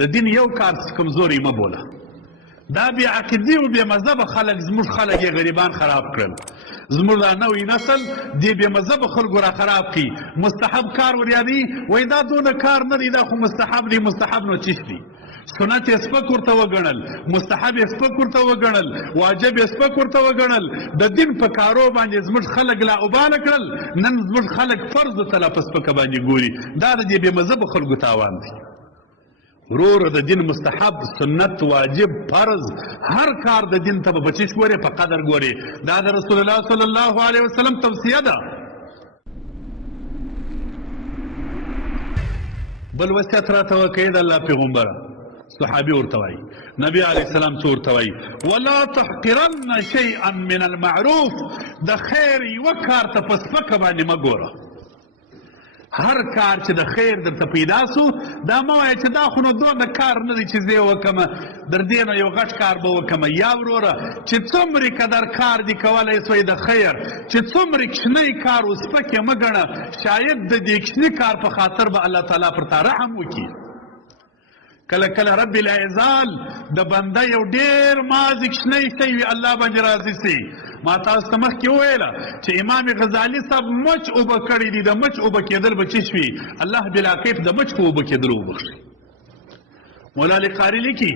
د دین یو کار کمزوري مه بوله. دا بې عقیدې او بې مذهبه خلک زموږ خلک یې غریبان خراب کړل. زموږ دا نوی نسل دې بې مذهبه خلکو را خراب کړي. مستحب کار ور یادوي، وایي دا دونه کار نه دی، دا خو مستحب دی. مستحب نو چیش دی؟ سنت یې سپک ورته وګڼل، مستحب یې سپک ورته وګڼل، واجب یې سپک ورته وګڼل. د دین په کارو باندې زموږ خلک لا اوباله کړل. نن زموږ خلک فرض ته لا په سپکه باندې ګوري. دا د دې بې مذهبه خلکو تاوان دی. ورور د دین مستحب، سنت، واجب، فرض، هر کار د دین ته په چیش ګوري، په قدر ګوري. دا د رسول الله صلی الله علیه وسلم توصیه ده. بل وصیت راته وکړئ د الله پیغمبره. صحابي ورته وایي، نبی علیه السلام څه ورته وایي؟ ولا تحقرن شیئا من المعروف. د خیر یوه کار ته په سپکه باندې مه ګوره. هر کار چې د خیر درته پیدا سو، دا مه وایه چې دا خو نو دونه کار نه دی چې زه یې وکړمه، در دې نه یو غټ کار به وکړمه. یا وروره چې څومره قدر کار دې کولی سوی د خیر، چې څومره کوچنی کار و سپک یې مه ګڼه. شاید د دې کوچني کار په خاطر به الله تعالی پر تا رحم وکړي. کله کله رب العزال د بنده یو ډېر مازې کوچنی شی وي، الله باندې راضي سي. ما تاسو ته مخکې وویله چې امام غزالي صاحب مچ اوبه کړي دي. د مچ اوبه کېدل به څه شوي؟ الله بلاکیف د مچ په اوبه کېدلو وبخښي. مولا علی قاري لیکي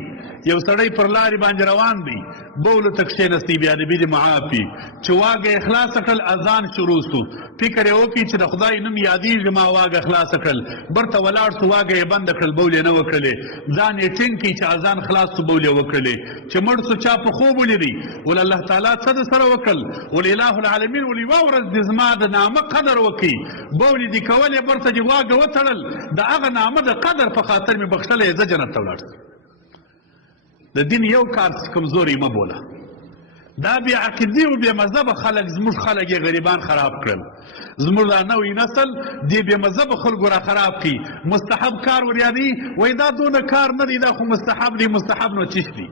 یو سړی پر لارې باندې روان دی، بولو ته کښېنستی، بیا نبي دې معافي چې واګه یې خلاصه کړل، اذان شروع سو. فکر یې وکړي چې د خدای نوم یادېږي، ما واګه خلاصه کړل. برته ولاړ سو، واګه یې بنده کړل، بول یې نه وکړلې. ځان یې ټینګ کړي چې اذان خلاص سو، بول یې وکړلې. چې مړ سو، چا په خوب ولیدی؟ ول الله تعالی څه د سره وکړل؟ ول اله العالمین ول یوه ورځ دې زما د نامه قدر وکړي، بول یې دې کولې، برته دې واګه وتړل. د هغه نامه د قدر په خاطر مې بخښلی، زه جنت ته ولاړ سم. د دین یو کار کمزوري مه بوله. دا بې عقیدې او بې مذهبه خلک زموږ خلک یې غریبان خراب کړل. زموږ دا نوی نسل دې بې مذهبه خلکو را خراب کړي. مستحب کار ور یادوي، وایي دا دونه کار نه دی، دا خو مستحب دی. مستحب نو چیش دی؟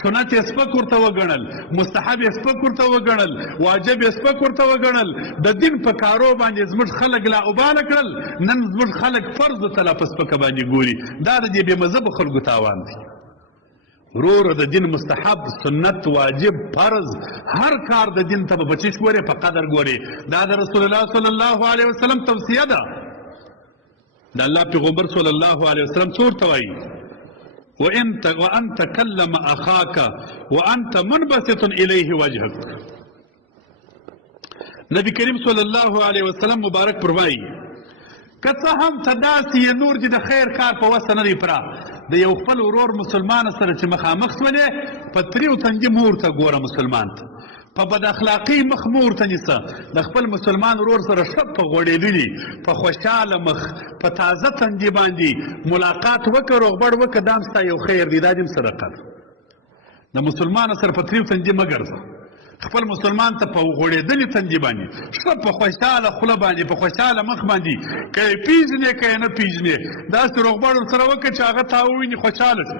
سنت یې سپک ورته وګڼل، مستحب یې سپک ورته وګڼل، واجب یې سپک ورته وګڼل. د دین په کارو باندې زموږ خلک لا اوباله کړل. نن زموږ خلک فرض ته لا په سپکه باندې ګوري. دا د دې بې مذهبه خلکو تاوان دی. ورور د دین مستحب، سنت، واجب، فرض، هر کار د دین ته په چیش ګوري، په قدر ګوري. دا د رسول الله صلی الله علیه وسلم توصیه ده. د الله پیغمبر صلی الله علیه وسلم څه ورته وایي؟ وان تکلم اخاک وانت منبسط الیه وجهک. نبی کریم صلی الله علیه وسلم مبارک فرمایي که څه هم ته داسې یې نور دې د خیر کار په وسه نه دی پوره، د یو خپل ورور مسلمان سره چې مخامخ شولې، په تریو تندي مه ورته ګوره مسلمان ته، په بد اخلاقۍ مخ مه ورته نیسه. د خپل مسلمان ورور سره ښه په غوړېدلي، په خوشحاله مخ، په تازه تندي باندې ملاقات وکړه، روغبړ وکړه، دا هم ستا یو خیر دی، دا دې هم صدقه ده. د مسلمان سره په تریو تندي مه ګرځه. خپل مسلمان ته په غوړېدلي تندي باندې ښه په خوشحاله خوله باندې، په خوشحاله مخ باندې، که یې پېژنې که یې نه پېژنې، داسې روغبړ ورسره وکړه چې هغه تا وویني خوشحاله شي.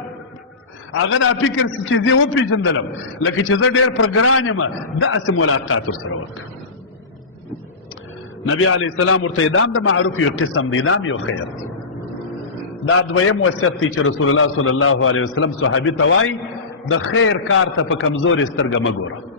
هغه دا فکر شي چې زه وپېژندلم، لکه چې زه ډېر پر ګران یم، داسې ملاقات ورسره وکړه. نبي علیه السلام ورته دا هم د معروف یو قسم دی، دا هم یو خیر دی. دا دویم وصیت دی چې رسول الله صلی الله علیه وسلم صحابي ته وایي، د خیر کار ته په کمزورې سترګه مه ګوره.